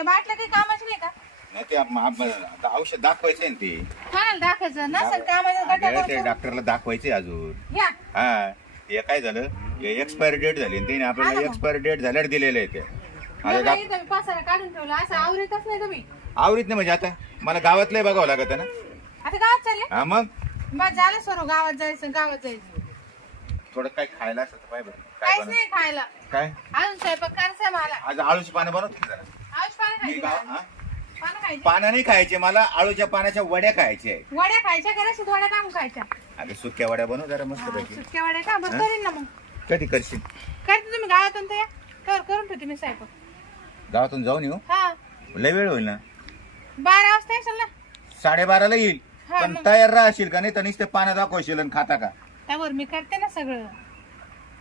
बाटल्या काही कामाची नाही का? नाही ते आता औषध दाखवायचे ना ते. हा ना, दाखवायचं. नसेल कामाचं अगं, ते. डॉक्टरला दाखवायचे अजून. या. हा हे काय झालं? एक्सपायरी डेट झाली आणि त्याने हा आपल्याला मग. एक्सपायरी डेट झाल्यावर दिलेले आहे ते. आता बघा, डॉक- इथं मी पसारा काढून ठेवला. असं आवरीतच नाही तुम्ही. आवरीत नाही म्हणजे आता? मला गावातलं बघावं लागत ना. आता गावात चालले? हा मग? बस झालं सर गावात जायचं गावात जायचं. थोडं काय खायला काय काहीच नाही खायला. काय? अजून स्वयंपाक करायचा मला. आज आळूची पानं बनवते का जरा. मी खायची गाव- मला. हा? पानं खायची? पानं नाही खायचे मला आळूच्या पानाच्या वड्या खायच्या आहे वड्या खायच्या का रशीद वड्या काम खायच्या? अगं सुक्या वड्या बनव जरा मस्त हा, पैकी. सुक्या वड्या का? बरं हा? करीन ना मग. कधी करशील? करते तुम्ही गावातून तर या तर करून ठेवते मी स्वयंपाक. गावातून जाऊन येऊ? हा. लय वेळ होईल ना? बारा वाजता येशील ना? साडेबाराला येईल. हा, पण मग. तयार राहशील का नाही? तर नुसते पानं दाखवशील आणि खाता का? त्यावर मी करते ना सगळं.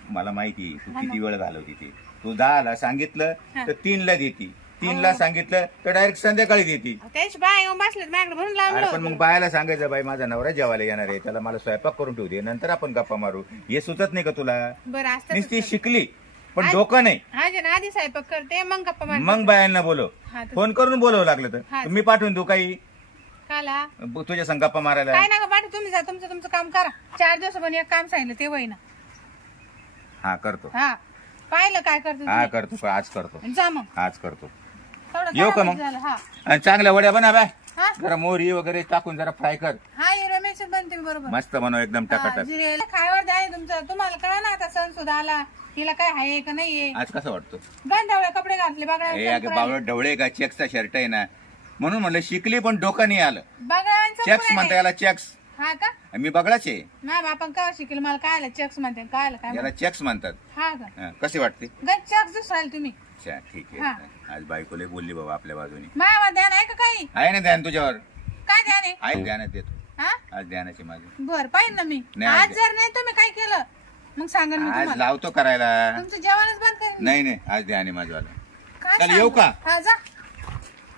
मला माहिती तू हा किती. वेळ घालवती ती. तू दहाला सांगितलं हा. तर तीनला देती. तीनला. सांगितलं तर डायरेक्ट संध्याकाळी देती त्याची बाय येऊन बसले माझ्याकडे म्हणून अरे पण लावलं मग बायाला सांगायचं बाई माझा नवरा जेवायला येणार आहे त्याला मला स्वयंपाक करून ठेवू दे नंतर आपण गप्पा मारू. हे सुचत नाही का तुला? बरं असतं नुसती शिकली पण डोकं नाही. हा जे ना आधी स्वयंपाक करते मग गप्पा मार मग बायांना बोलव. हा फोन करून बोलवं लागलं हा. तर मी पाठवून देऊ काही? काला? ब- तुझ्या संग गप्पा मारायला. काय नका पाठव तुम्ही जा तुमचं तुमचं काम करा. चार दिवस पण एक काम सांगितलं ते होईना. हा करतो. हा. पाहिलं काय करतो हा तुम्ही? करतो आज करतो. जा मग. आज करतो. तेवढं येऊ का मग? झालं हा. आणि चांगल्या वड्या बना बाय. हा? जरा मोहरी वगैरे टाकून जरा फ्राय कर. हा हे रमेश बनते बरोबर. मस्त बनव एकदम हा, टकाटक. जिरे खायवर द्या तुमचं. तुम्हाला कळा ना आता सण सुद्धा आला तिला काय आहे का नाहीये आज कसं वाटतं? गंधावळे कपडे घातले बघा अगं बावळट ढवळे का? चेक्सचा शर्ट आहे ना. म्हणून म्हणलं शिकली पण डोकं नाही आलं. बघा चेक्स म्हणता याला चेक्स हा का? मी बघलाच आहे. नाही आपण काय शिकल? मला काय आलं चक्स म्हणते काय आलं काय याला चेक्स म्हणतात. म्हणते? हा का? हा, कशी वाटते? गच चक्स दुसराल तुम्ही. अच्छा ठीक हा. आहे आज बायकोले बोलली बाबा आपल्या बाजूने. मायावर ध्यान आहे का काही? आहे ना ध्यान तुझ्यावर? काय ध्यान आहे? आहे ध्यानात देतो. हा? आज ध्यानाची माझी बर पाहिजे ना मी. नाही, आज आज- जर नाही तुम्ही काय केलं मग सांगा मी आज तुम्हाला. लावतो करायला. तुमचं जेवणच बंद करेन नाही नाही आज ध्यान आहे माझं काय चल, येऊ सांगू? का? हा जा.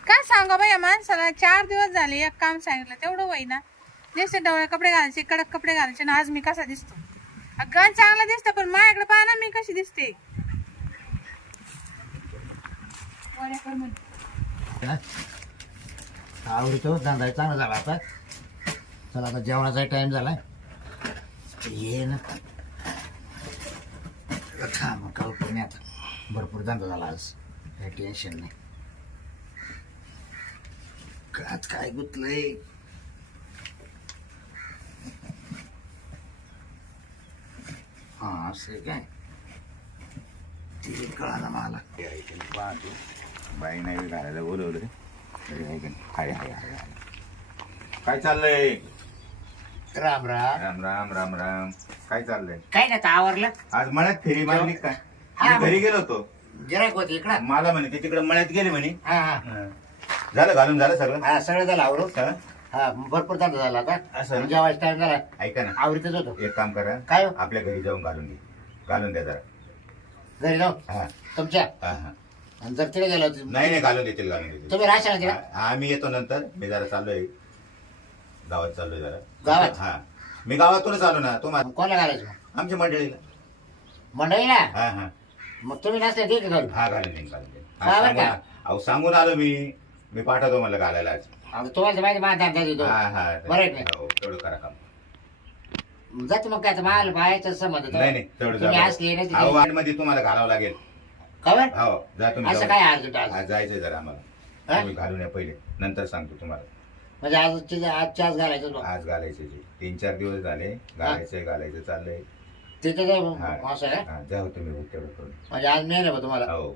काय सांगा बाई या माणसाला? चार दिवस झाले एक काम सांगितलं तेवढं होई ना. जसे डवळे कपडे घालायचे कडक कपडे घालायचे ना आज मी कसा दिसतो? गण चांगला दिसतं पण माझ्याकडे पाहा ना मी कशी दिसते वड्या कर म्हणे. आवडतो. धंदा चांगला झाला आता. चला आता जेवणाचा टाइम झाला ये ना. खा मग कल्पना नाही आता. भरपूर धंदा झाला आज. काही टेन्शन नाही. आज काय गुतलंय? हा असं आहे काय? ते ना मला. पाहतो बाई नाही घालायला बोलवलं? हाय हाय हाय हाय. काय चाललंय? राम राम. राम राम राम राम. काय चाललंय? काय नाही आता आवरलं. आज मळ्यात फेरी मारली का? हा, मी घरी गेलो होतो. गिरायक होती इकडं. मला म्हणे ते तिकडे मळ्यात गेले म्हणे. हा हा. हा. झालं घालून झालं सगळं? हा सगळं झालं आवरून. हा? हा भरपूर धंदा झाला आता. असं? ना? जेवायचा टाइम झाला. ऐका ना. आवडीतच होतो. एक काम करा. काय हो? आपल्या घरी जाऊन घालून घे. घालून द्या जरा. घरी जाऊ? हा. तुमच्या? हा हा. आणि जर तिकडे गेलो नाही नाही घालून देतील घालून देतील. तुम्ही राहशाल तिकडे? हा हा, मी येतो नंतर. मी जरा चाललोय. गावात चाललोय जरा. गावात? हा. मी गावातूनच आलो ना. तुम्हाला कोणाला घालायचं मग? आमच्या मंडळीला. मंडळीला? हा हा. मग तुम्ही नसले ठीक घालून हा घालून देईन घालून देईन. हा, बरं सांगून का? आ- अहो सांगून आलो मी. मी पाठवतो म्हणलं घालायला आज तुम्हाला तर माहिती माझा धंदा देतो हा हा. बरं आहे की? हो तेवढं करा काम. नाही जाते मग काय? माल बाहेरचा संबंध नाही नाही तेवढं तुम्ही असले नाही अहो. मध्ये तुम्हाला घालावं लागेल. खबर? हो जा तुम्ही असं जाऊन. काय अर्जंट आज आज जायचंय जरा आम्हाला. हा? तुम्ही घालून या पहिले. नंतर सांगतो तुम्हाला. म्हणजे आज आजच्या आज घालायचं होतं. आज घालायचे जे. तीन चार दिवस झाले. घालायचंय घालायचं चाललंय. तिथे काय हा. असं आहे? हा, जा हो तुम्ही हो, तेवढं करून म्हणजे आज नाही रे बा तुम्हाला. हो.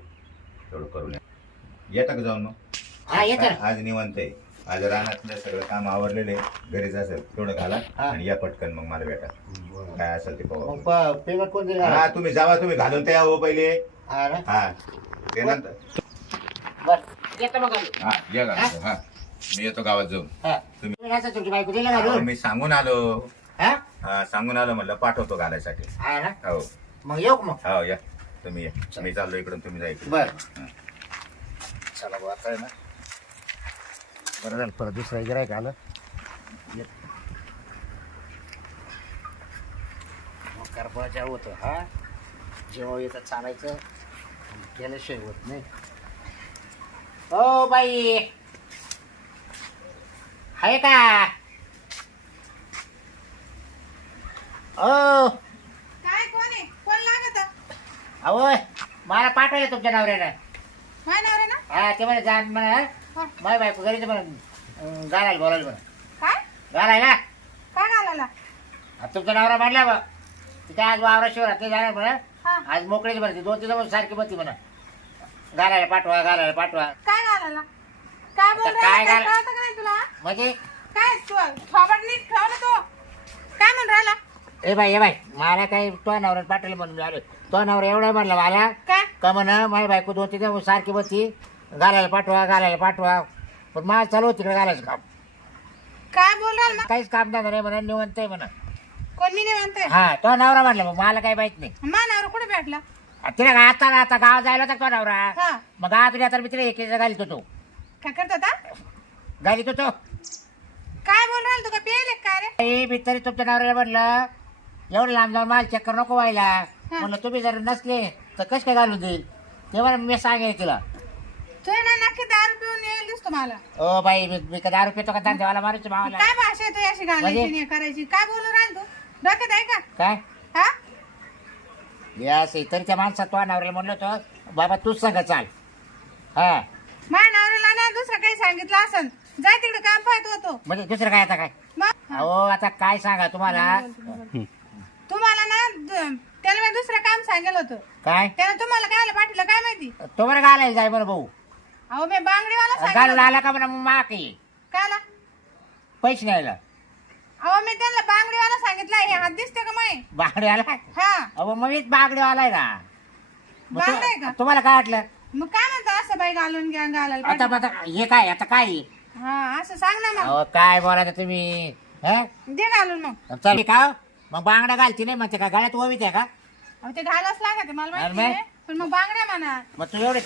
तेवढं करून या. येता का जाऊन मग? हा येतं ना. आज निवंत आहे. आज रानातलं सगळं काम आवरलेलं आहे. घरीच असेल तेवढं घाला हा. आणि या पटकन मग मला भेटा. काय असेल ते पाहू मग प- पेमेंट कोण हा तुम्ही जावा तुम्ही घालून त्या हो पहिले. हा ना? हा. ते नंतर. बरं. येतो मग घालून. हा या घालून हा? मी येतो गावात जाऊन. हा. तुम्ही- तुम्ही नसलं तुमची बायको दिलं अहो, घालून? मी सांगून आलो. हा? हा सांगून आलो म्हणलं पाठवतो घालायसाठी. हा ना? हो. मग येऊ का मग? हो या. तुम्ही या. मी चाललो इकडून तुम्ही जा इकडून. बर. चला आता आहे ना. बरं झालं परत दुसरा गिरायक आलं. करपळाच्या होतं हा. जेव्हा येतं चालायचं केल्याशिवाय होत नाही. O by. आहे का? ओ काय कोण आहे? कोण लागत? अहो मला पाठवले तुमच्या नवऱ्यानं माय नवरे ना हा ते म्हणे जाण म्हणा हा. माय बायको घरीच म्हणून. घालायला बोलायला म्हणा काय? घालायला काय घालायला आता तुमचा नवरा म्हणला बा. तिथे आज वावरा शिवरा ते जाणार म्हणा हा. आज मोकळीच म्हणते दोन तीन दिवस सारखी म्हणते म्हणा घालायला पाठवा घालायला पाठवा. काय घालायला काय बोल आता काय राहिला? काय घाल- कळतं का नाही तुला? म्हणजे? काय तू थोबड नीट ठेव ना तो. काय म्हणून राहिला? ए बाई ए बाई मला काही तो नवरा पाठवलं म्हणून मी आलो तो नवरा एवढा म्हणला मला काय? का म्हणा माझी बायको दोन तीन दिवस सारखी बसती घालायला पाठवा घालायला पाठवा. पण मला चालू होती तिकडे घालायचं काम. काय बोल राहिला काहीच काम धंदा नाही म्हणा निवंत आहे म्हणा. कोण मी म्हणते हा तो नवरा म्हणला मग मला काही माहीत नाही. मा नवरा कुठे भेटला? तिला आता आता गाव जायला होता तो नवरा? हा. मग गावातून आता मी तिला एकीचा घालित होतो. काय करतात हा? घालित होतो. काय बोल राहिला तू? का काय रे? ए, मी तरी तुमच्या नवऱ्याला म्हणलं एवढं लांब जाऊन मला चक्कर नको व्हायला. म्हणलं तुम्ही जर नसले तर कसं काय घालून देईल? तेव्हा मी सांगेल तिला. तू आहे ना नक्की दारू पिऊन येईल दिसतो मला ओ बाई मी मी का दारू पितो का? धंदेवाला मारायची भावाला काय भाषा आहे तू अशी घालायची म्हणजे? नाही करायची? काय बोलू राहिल तू? डोक्यात आहे का? काय? हा? यास तरी त्या माणसात तो नवऱ्याला म्हणलं होतं बाबा तूच सांग चाल. हा. माझ्या नवऱ्याला ना दुसरं काही सांगितलं असन. जाय तिकडे काम पाहत होतो म्हणजे दुसरं काय आता काय? मग अहो आता काय सांगा तुम्हाला? तुम्हाला ना द- त्याला मी दुसरं काम सांगितलं होतं. काय? त्यानं तुम्हाला काय पाठवलं काय माहिती? तो बरं घालायला जाय बरं भाऊ. अहो मी बांगडीवाला घालून सांगितलं आला का म्हणा मग माक ये. काला पैसे न्यायला अहो मी त्यांना बांगडीवाला सांगितलं हे हात दिसते का माय बागडे आला हा अहो मग मीच बागडे आलाय ना मग बागडे आहे का? तुम्हाला काय वाटलं मग काय म्हणतो असं बाई घालून घ्या घालायला आता पाठवलं. आता हे काय आता काय हा असं सांग ना मग अहो काय बोलायचं तुम्ही हं? दे घालून मग चल का? मग बांगडा घालती नाही म्हणते का गळ्यात ओवीत आहे का अहो ते घालाच लागत मला माहिती? आहे. पण मग बांगड्या म्हणा. मग तू एवढे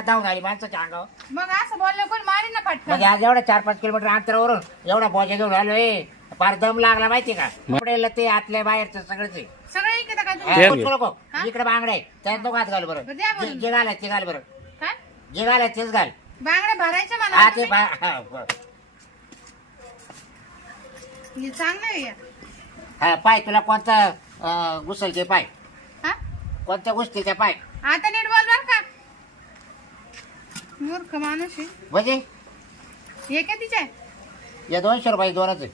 धावून आली माणसाच्या अंगावर. मग असं बोललं कोण? मारी ना म्हणजे पटकन आज एवढं चार पाच किलोमीटर अंतरावरून एवढा बोजा घेऊन आलोय फार दम लागला माहिती का? कपडे ते आतल्या बाहेरचं सगळंच. आहे. सगळं इकडे का हा, तुम्ही? उचलू नको. हा? इकडे बांगडे आहे त्यात हात घाल बरं. बरं, द्या बोलून. जे- जे घालाय ते घाल बरं. काय? जे घालाय तेच घाल. बांगड्या भरायच्या हा मला ते बा- हा, बरं. हे चांगलं आहे. हा पाय तुला कोणता अं, घुसलते पाय. हा? कोणत्या गोष्टीचा पाय? आता नीट बोल बर का. मूर्ख माणूस आहे. म्हणजे? हे कितीचे आहे या दोनशे रुपये दोनच आहे.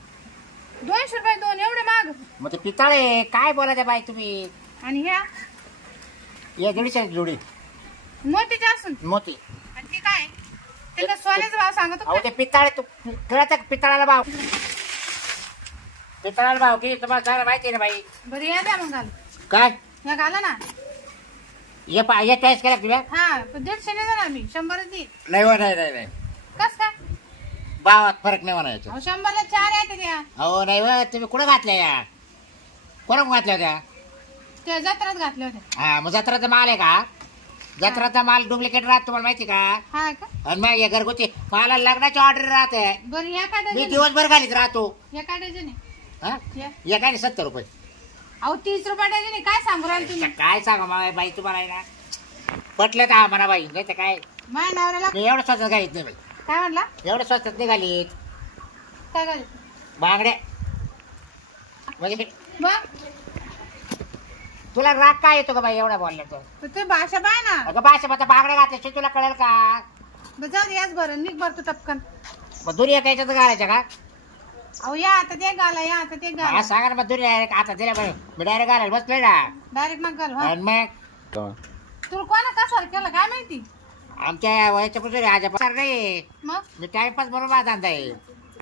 दोनशे रुपये दोन एवढे माग. मग ते पिताळे काय बोलायचं बाई तुम्ही? आणि ह्या? या दीडशे जोडी. मोतीचे असून. मोती. आणि ती काय? त्याचा सोन्याचा भाव सांगतो. अहो का? ते पिताळे तू का पिताळाला भाव. पिताळाला भाव किती तुम्हाला सारं माहिती आहे ना बाई? बरं या द्या मग घाल. काय? या घाला ना. ये पा ये चॉईस केला का तुम्ही हा पण दीडशे नाही देणार मी शंभरच देईल नाही हो नाही नाही. नाही कस काय? भावात फरक नाही म्हणायचं. अहो शंभरला चार आहे त्या. अहो नाही हो तुम्ही कुठं घातल्या या? कोणा घातल्या होत्या? त्या जत्रात घातल्या होत्या. हा मग जत्राचा माल आहे का? जत्राचा माल डुप्लिकेट राहत तुम्हाला माहिती का? हा का? आणि मग हे घरगुती मला लग्नाची ऑर्डर राहते. बरं या का मी डझन दिवसभर घालीत राहतो. या का डझन आहे हा? या. काय सत्तर रुपये. अहो तीस रुपये डझन आहे. काय सांगू राहिले तुम्ही? काय सांगा? मा बाई तुम्हाला आहे ना पटलं का म्हणा बाई नाही तर काय? माझ्या नवऱ्याला मी एवढं स्वस्तात घालीत नाही बाई. काय म्हणला एवढं स्वस्तात नाही घालीत. काय घाल बांगड्या. म्हणजे मग? तुला राग काय येतो का बाई एवढा बोलल्याचं पण ते भाषा पाय ना. अगं भाषा आता बांगड्या घातल्याशी तुला कळेल का? बरं, जाऊ दे याच बरं निघ बरं तू टपकन. मग दुरी एकायच्यात घालायच्या का? अहो या आता ते घाला या आता ते मला घाला सांगा ना मग डायरेक्ट आता दिल्या बाई मी डायरेक्ट घालायला बसलोय ना. डायरेक्ट नका घालू हा. आणि मग? तुला कोणा कसा केलं काय माहिती? आमच्या वयाच्या पुढे आज नाही मग? मी टाइमपास बरोबर माझा धंदा आहे.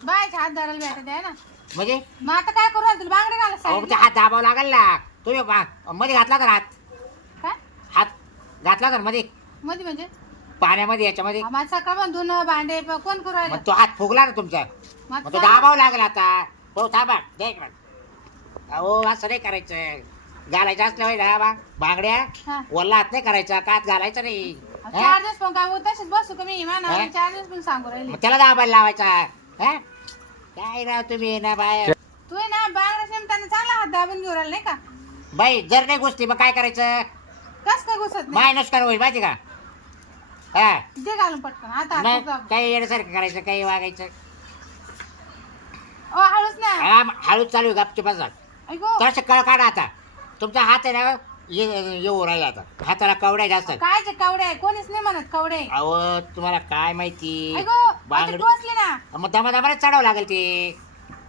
बायच्या हात धरायला भेटत आहे ना. म्हणजे? मग आता काय करू राहिली तुला बांगडे घाला अहो, ते सांगितलं हात दाबावं लागेल ना. तुम्ही मध्ये घातला तर हात? काय? हात घातला तर मध्ये? मध्ये म्हणजे? पाण्यामध्ये याच्यामध्ये? सकाळ धुणं भांडे प- कोण करू राहिलं? मग तो हात फुगला ना तुमचा. मग मग तो काय? दाबावं लागेल आता. हो थांबा दे इकडं. अहो असं नाही करायचं घालायचं असलं ना बा बांगड्या हा. वल्ला हात नाही करायचा कात घालायचं नाही. हा? चार दिवस पण काय तशीच बसू का मी? म्हणा हा? चार दिवस पण सांगू राहिले. मग त्याला दाबायला लावायचा. हा? काय राव तुम्ही ना बाय तू आहे ना बांगडा शिमताना चांगला हात दाबून घेऊ राहिला नाही का? बाई जर नाही गोष्टी मग काय करायचं? कस काय घुसत नाही? माय नुकसान होईल माहिती का? हा. दे घालून पटकन. आता नाही आता जा. काही येण्यासारखं करायचं काही वागायचं. ओ हळूच ना. हा, हळूच चालू आहे गपची बसा. ऐको? थोडस कळ काढा आता. तुमचा हात आहे ना ये- येऊ राहिला आता. हाताला कवड्या जास्त काय ते कवडे आहे कोणीच नाही म्हणत कवडे. अहो तुम्हाला काय माहिती? ऐको आता बांगडी टोचले ना. मग दमा दमाने चढावं लागेल ते.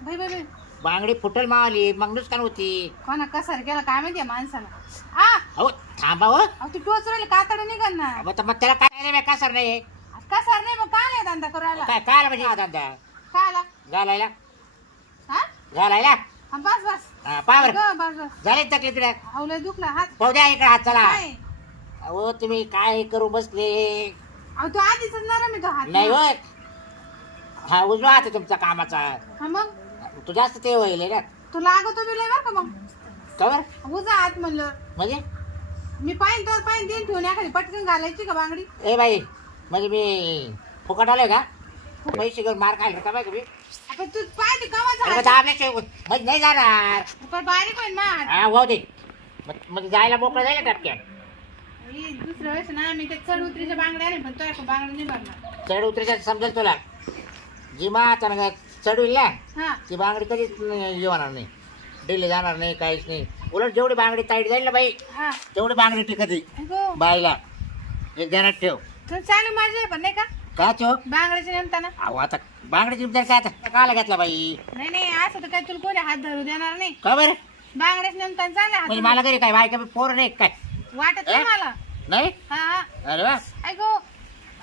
भाई भाई भाई बांगडी फुटल मावली मग नुकसान होती. कोणा कसार केला काय माहिती या माणसाला? आ! अहो थांबा हो. अहो तू टोच राहिली कातड निघण ना. मग तर- मग त्याला काय नाही का सर नाही? कसार नाही मग काय नाही धंदा करू राहिला? काय काय म्हणजे हा धंदा? काय आला? घालायला. हा? घालायला? हा, बस बस. हा, पावर. बस बस. झाले तकलीफ तिला अवलय दुखला हात. पाहू द्या इकडे हात चला. काय अहो तुम्ही काय करू बसले? अहो तू आधीच नरम तो हात. नाही होय. हा उजवा हात आहे तुमचा कामाचा. हा मग? तू जास्त ते होईल ना. तू लागतो बी लय बरं का मग? कवर उजा हात म्हणलं. म्हणजे? मी पाहिन तर पाहिन दिन ठेवून एखादी पटकन घालायची का बांगडी? ए बाई म्हणजे मी फुकट आलोय का? पैसे घेऊन मार खायला का बाई का मी आपण तू पाहिजे अरे मग झाला दाबल्याशिवाय म्हणजे नाही जाणार. पण बारीक होईल मा हा वाहू दे. मग- म्हणजे जायला मोकळं जाईल टपक्यात? दुसऱ्या वेळेस ना मी ते चढ उतरीच्या बांगड्या नाही पण तो एक बांगडी नाही भरणार. चढ उतरीचं समजेल तुला. जी मा आता ना चढविल ना हा. ती बांगडी कधीच येणार नाही. डेली जाणार नाही काहीच नाही. उलट जेवढी बांगडी ताईट जाईल ना बाई हा. तेवढी बांगडी टिकत येईल अगो, बाईला एक ध्यानात ठेव. तू चांगली मजा आहे पण नाही का? का ठेव बांगड्याच्या नेमताना अहो आता बांगडीची विचार काय आता? काला घेतला बाई. नाही नाही असं तर काय तुला कोणी हात धरू देणार नाही. का बरं? बांगड्याच्या नेमताना चालले म्हणजे हात मला घरी काय बायका पोर नाही काय? वाटत नाही ए? मला. नाही? हा हा. अरे वा. ऐको.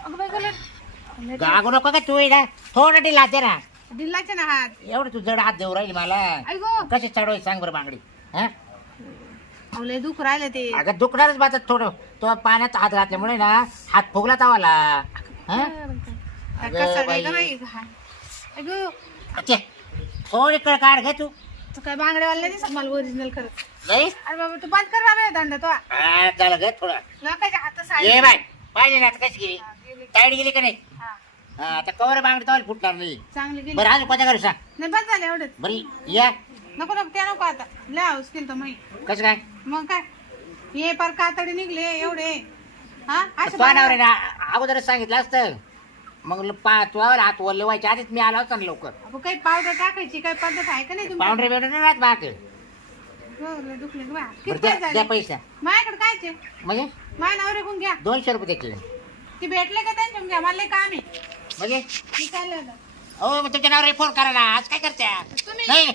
अगं बाई गलत गागू नको का तू ना थोडं ढिला दे ना. दिल्लाचे ना हात. एवढं तू जड हात देऊ राहील मला. ऐको. कशी चढवायची सांग बरं बांगडी. हा दुख राहिलं ते. अगं दुखणारच बात थोडं. तो पाण्यात हात घातल्यामुळे ना हात फुगला तावाला. हा? कसं बाई. बाई? थोडी कळ काढ घे तू. तू काय बांगड्यावाला नाही दिसत मला ओरिजिनल करत नाही? अरे बाबा तू बंद कर धंदा तो. हा, झालं घे थोडं. लोकांच्या ये बाय पाहिजे ना आता कशी गेली? गेली. का नाही? हा. हा आता कवर बांगडी तावाला फुटणार नाही. चांगली गेली. बरं अजून कोणत्या करू सांग? नाही बस झालं एवढंच. बरं या. नको नको ते नको आता. लय हाऊस केलं तर कसं काय? मग काय? हे पार कातडी निघले एवढे. हा? असे पानावर ना अगोदरच सांगितलं असतं. मग पा तुझ्यावर हात वरले व्हायच्या आधीच मी आलो होतो ना लवकर. अगं, काही पावडर टाकायची काही पद्धत आहे का नाही तुम्ही पाऊंडरे बिवडरे नाही राहत बाक दुखले का बा? किती बरं द्या पैसे द्या झाले पैसा. माझ्याकडे कायचे म्हणजे? माझ्या नवरे कोण घ्या. दोनशे रुपये त्याचे ती भेटले का त्यांच्या घ्या मला लय काम आहे. म्हणजे? मी चालले आता. हो मग तुमच्या नावावर फोन करा ना. आज काय करत्या? तुम्ही नाही.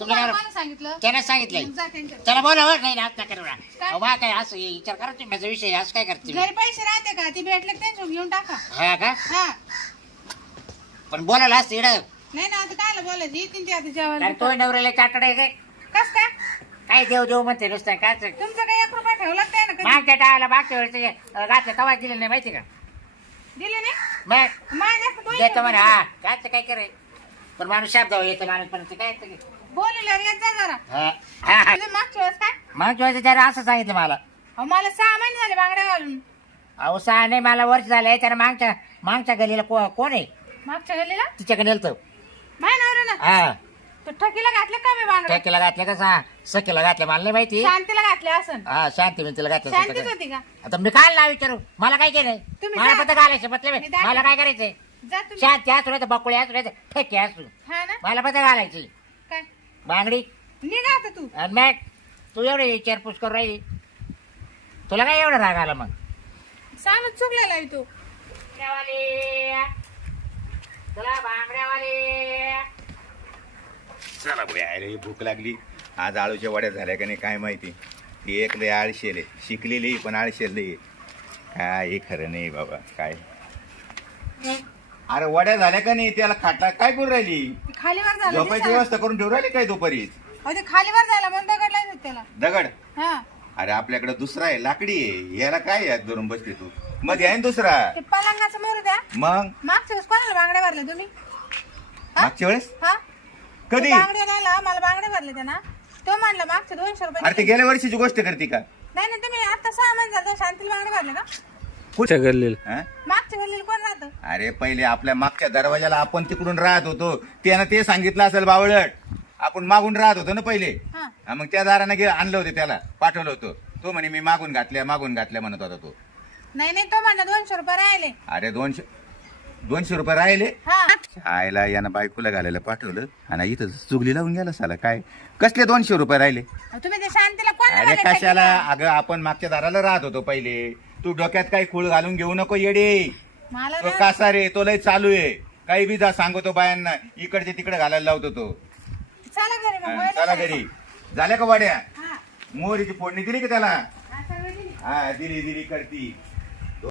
तुमच्या नावावर कोणी सांगितलं? त्याने सांगितलंय. मग जा त्यांच्या त्याला बोला हो नाही ना नका करू ना. काय? अहो, बा काय असं हे विचार करा तुम्ही. माझा विषय आज काय करते घरी पैसे राहते का? ती भेटले का त्यांच्या घेऊन टाका. हा का? हा. पण बोलायला असतं इकडं नाही ना आता काय बोलायचं? येतील ते आता जेवण तो नवऱ्याला चाटड आहे काय? कस काय? काय देव देव म्हणते नुसतं काय ते. तुमचं काही एक रुपया ठेवला काय ना कधी? मागच्या टाळाला मागच्या वेळेस घातलं तवा दिलं नाही माहिती का? दिले नाही? मग? माझ्या जास्त म्हणे. हा काय ते काय करे? पण माणूस शब्द येतो माणूस पण ते काय ते काय? बोलले येत जा जरा. हा, हा, हा. तुझं मागच्या वेळेस काय? मागच्या वेळेस त्याने असं सांगितलं मला. अहो मला सहा महिने झाले बांगड्या घालून. अहो सहा नाही मला वर्ष झालंय त्यानं मागच्या मागच्या गलीला को- कोण आहे? मागच्या गेलेला तिच्याकडे नेलतं माय नवरा ना हा. तो ठकीला घातले का मी बांगड्या? ठेकेला घातलं का सा सखीला घातलं मला नाही माहिती. शांतीला घातले असन हा शांती घातलं शांतीच. होती का? आता मी काय ना विचारू? मला काय केलंय? तुम्ही मला जा. पत्र घालायचं म्हटलं मी दाखव. मला काय करायचंय? जा तुम्ही. शांती असू नाही तर बकुळी असू नाही तर ठेके असू हा ना? मला पत्र घालायची बांगडी. निघा आता तू. आणि मॅट तू एवढी विचारपूस करू राहिली. तुला काय एवढं राग आला मग? सांगत चुकलेला आहे तू. तुला बांगड्यावाले. चला अरे भूक लागली. आज आळूच्या वड्या झाल्या का नाही काय माहिती. ती एक लय आळशेल आहे. शिकलेली पण आळशेल. काय हे खरं नाही बाबा काय? अरे वड्या झाल्या का नाही? त्याला खाटा काय करून राहिली? ते खालीवर झालं झोपायची. व्यवस्था करून ठेवून राहिली काय दुपारी? अहो ते खालीवर झाला म्हणून दगडला त्याला. दगड? हा. अरे आपल्याकडे दुसरा आहे लाकडी आहे. याला काय यात धरून बसते तू. मध्ये आहे ना दुसरा? ते पलंगाचं मोर द्या मग? मागच्या वेळेस कोणाला बांगड्या भरले तुम्ही? मागच्या वेळेस? हा. कधी? बांगड्या राहिला मला बांगडे भरले त्या ना. तो म्हणला मागचे दोनशे रुपये अरे ते गेल्या वर्षीची गोष्ट करते का? नाही नाही तुम्ही आता सहा महिने झालं शांतील बांगडे भरले का? कुठच्या गल्लीला. हा? मागच्या गल्लीला कोण राहतं? अरे पहिले आपल्या मागच्या दरवाजाला आपण तिकडून राहत होतो. त्यानं ते सांगितलं असेल बावळट आपण मागून राहत होतो ना पहिले? हा. हा, मग त्या दारानं गे आणलं होतं त्याला पाठवलं होतं. तो म्हणे मी मागून घातल्या मागून घातल्या म्हणत होता तो. नाही नाही तो म्हणला दोनशे रुपये राहिले. अरे दोनशे दोनशे रुपये राहिले? हा. आयला यानं बायकोला घालायला पाठवलं आणि इथं चुगली लावून गेला साला. काय? कसले दोनशे रुपये राहिले? अहो, तुम्ही ते शांतीला अरे बघायला कशाला? अगं आपण मागच्या दाराला राहत होतो पहिले. तू डोक्यात काही खूळ घालून घेऊ नको येडे. मला तो ना- कासा रे तो लय चालू आहे. काही बी जा सांगतो बायांना. इकडचे तिकडे घालायला लावतो तो. चला घरी मग हा, चला. घरी. झाल्या का वाड्या? हा. मोहरीची फोडणी दिली का त्याला? हा. हा दिली दिली करती.